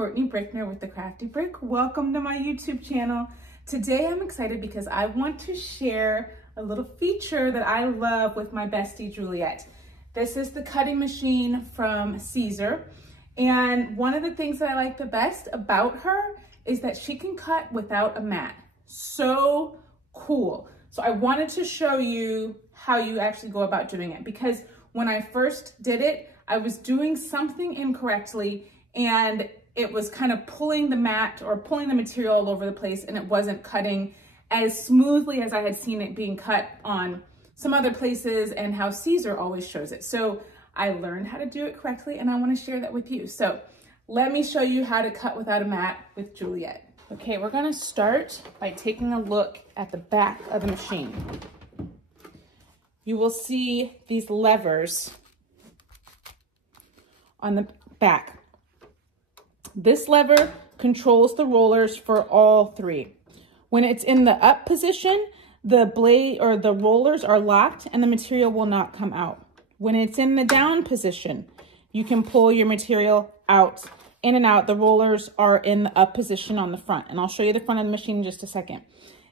Courtney Brickner with The Crafty Brick. Welcome to my YouTube channel. Today I'm excited because I want to share a little feature that I love with my bestie Juliet. This is the cutting machine from Siser. And one of the things that I like the best about her is that she can cut without a mat. So cool. So I wanted to show you how you actually go about doing it, because when I first did it, I was doing something incorrectly and it was kind of pulling the mat or pulling the material all over the place, and it wasn't cutting as smoothly as I had seen it being cut on some other places and how Siser always shows it. So I learned how to do it correctly and I want to share that with you. So let me show you how to cut without a mat with Juliet. Okay, we're going to start by taking a look at the back of the machine. You will see these levers on the back. This lever controls the rollers for all three. When it's in the up position, the blade or the rollers are locked and the material will not come out. When it's in the down position, you can pull your material out, in and out. The rollers are in the up position on the front, and I'll show you the front of the machine in just a second.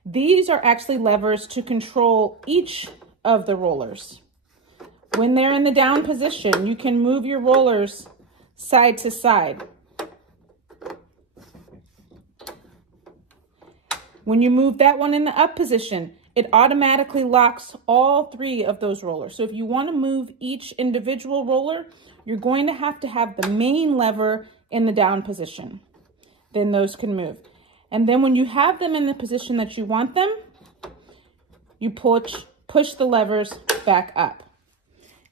These are actually levers to control each of the rollers. When they're in the down position, you can move your rollers side to side. When you move that one in the up position, it automatically locks all three of those rollers. So if you want to move each individual roller, you're going to have the main lever in the down position. Then those can move. And then when you have them in the position that you want them, you push the levers back up.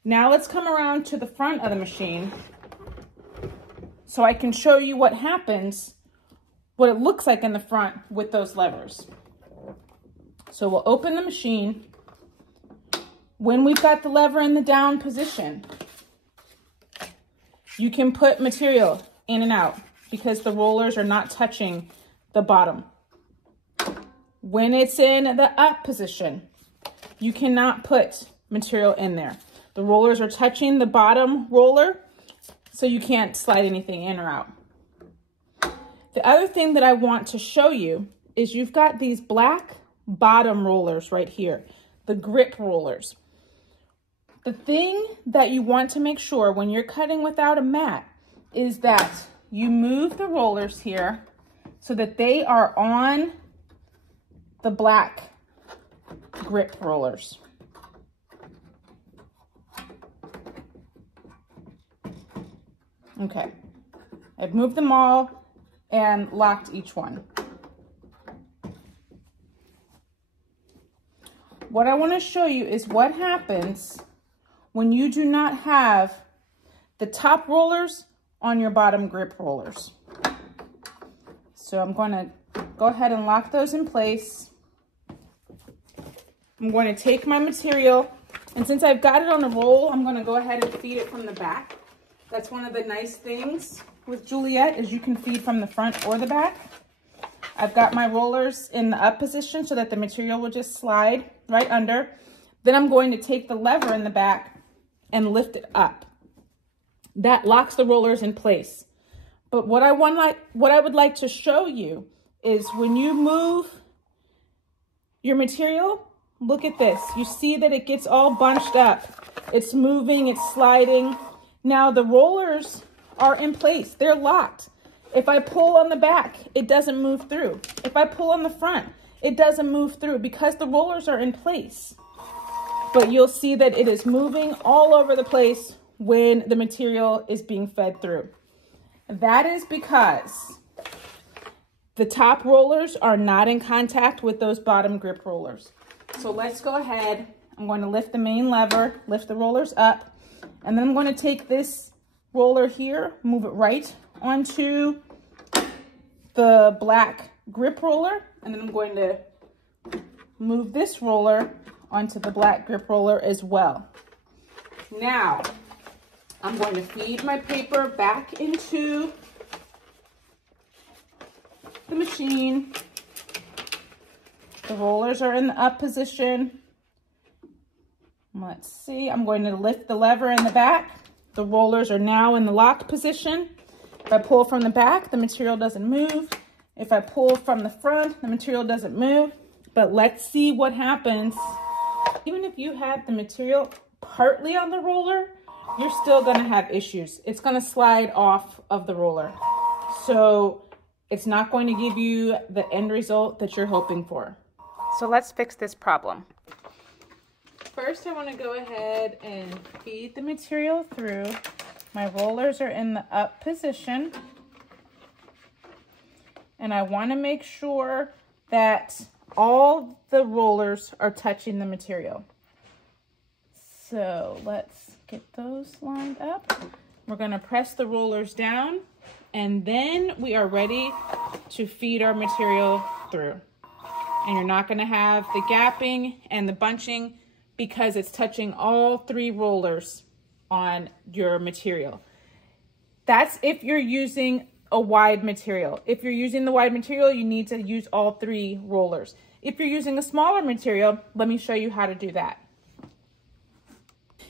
Now let's come around to the front of the machine so I can show you what happens, what it looks like in the front with those levers. So we'll open the machine. When we've got the lever in the down position, you can put material in and out because the rollers are not touching the bottom. When it's in the up position, you cannot put material in there. The rollers are touching the bottom roller, so you can't slide anything in or out. The other thing that I want to show you is you've got these black bottom rollers right here, the grip rollers. The thing that you want to make sure when you're cutting without a mat is that you move the rollers here so that they are on the black grip rollers. Okay, I've moved them all and locked each one. What I want to show you is what happens when you do not have the top rollers on your bottom grip rollers. So I'm going to go ahead and lock those in place. I'm going to take my material, and since I've got it on a roll, I'm going to go ahead and feed it from the back. That's one of the nice things with Juliet is you can feed from the front or the back. I've got my rollers in the up position so that the material will just slide right under. Then I'm going to take the lever in the back and lift it up. That locks the rollers in place. But what I would like to show you is when you move your material, look at this. You see that it gets all bunched up. It's moving, it's sliding. Now the rollers are in place, they're locked. If I pull on the back, it doesn't move through. If I pull on the front, it doesn't move through because the rollers are in place. But you'll see that it is moving all over the place when the material is being fed through. That is because the top rollers are not in contact with those bottom grip rollers. So let's go ahead. I'm going to lift the main lever, lift the rollers up, and then I'm going to take this roller here, move it right onto the black grip roller, and then I'm going to move this roller onto the black grip roller as well. Now, I'm going to feed my paper back into the machine. The rollers are in the up position. Let's see, I'm going to lift the lever in the back. The rollers are now in the locked position. If I pull from the back, the material doesn't move. If I pull from the front, the material doesn't move. But let's see what happens. Even if you have the material partly on the roller, you're still gonna have issues. It's gonna slide off of the roller. So it's not going to give you the end result that you're hoping for. So let's fix this problem. First, I want to go ahead and feed the material through. My rollers are in the up position. And I want to make sure that all the rollers are touching the material. So let's get those lined up. We're going to press the rollers down, and then we are ready to feed our material through. And you're not going to have the gapping and the bunching because it's touching all 3 rollers on your material. That's if you're using a wide material. If you're using the wide material, you need to use all 3 rollers. If you're using a smaller material, let me show you how to do that.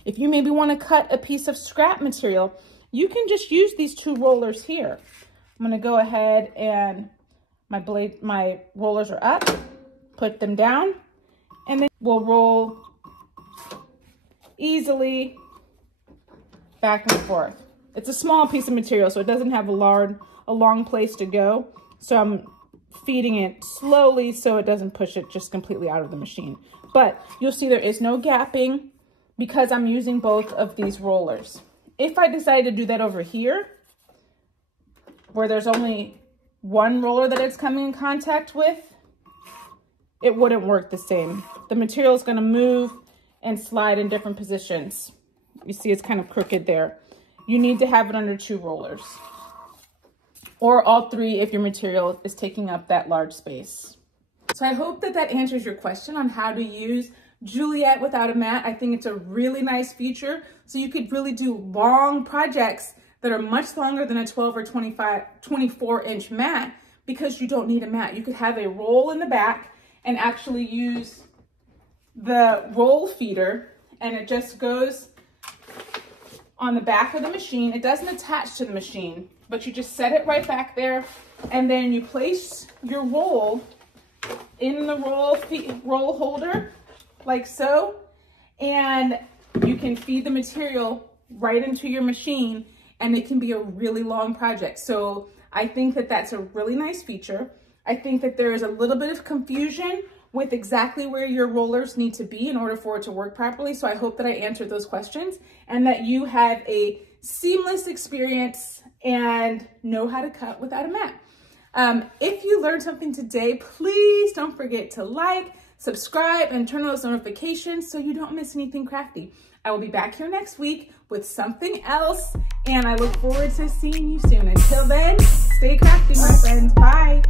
If you maybe want to cut a piece of scrap material, you can just use these 2 rollers here. I'm going to go ahead and my rollers are up, put them down, and then we'll roll easily back and forth. It's a small piece of material, so it doesn't have a long place to go. So I'm feeding it slowly so it doesn't push it just completely out of the machine. But you'll see there is no gapping because I'm using both of these rollers. If I decide to do that over here, where there's only one roller that it's coming in contact with, it wouldn't work the same. The material is going to move and slide in different positions. You see it's kind of crooked there. You need to have it under 2 rollers, or all 3 if your material is taking up that large space. So I hope that that answers your question on how to use Juliet without a mat. I think it's a really nice feature. So you could really do long projects that are much longer than a 12 or 24-inch mat because you don't need a mat. You could have a roll in the back and actually use the roll feeder, and it just goes on the back of the machine. It doesn't attach to the machine, but you just set it right back there, and then you place your roll in the roll holder like so, and you can feed the material right into your machine, and it can be a really long project. So I think that that's a really nice feature. I think that there is a little bit of confusion with exactly where your rollers need to be in order for it to work properly. So I hope that I answered those questions and that you have a seamless experience and know how to cut without a mat. If you learned something today, please don't forget to like, subscribe, and turn on those notifications so you don't miss anything crafty. I will be back here next week with something else, and I look forward to seeing you soon. Until then, stay crafty, my friends. Bye.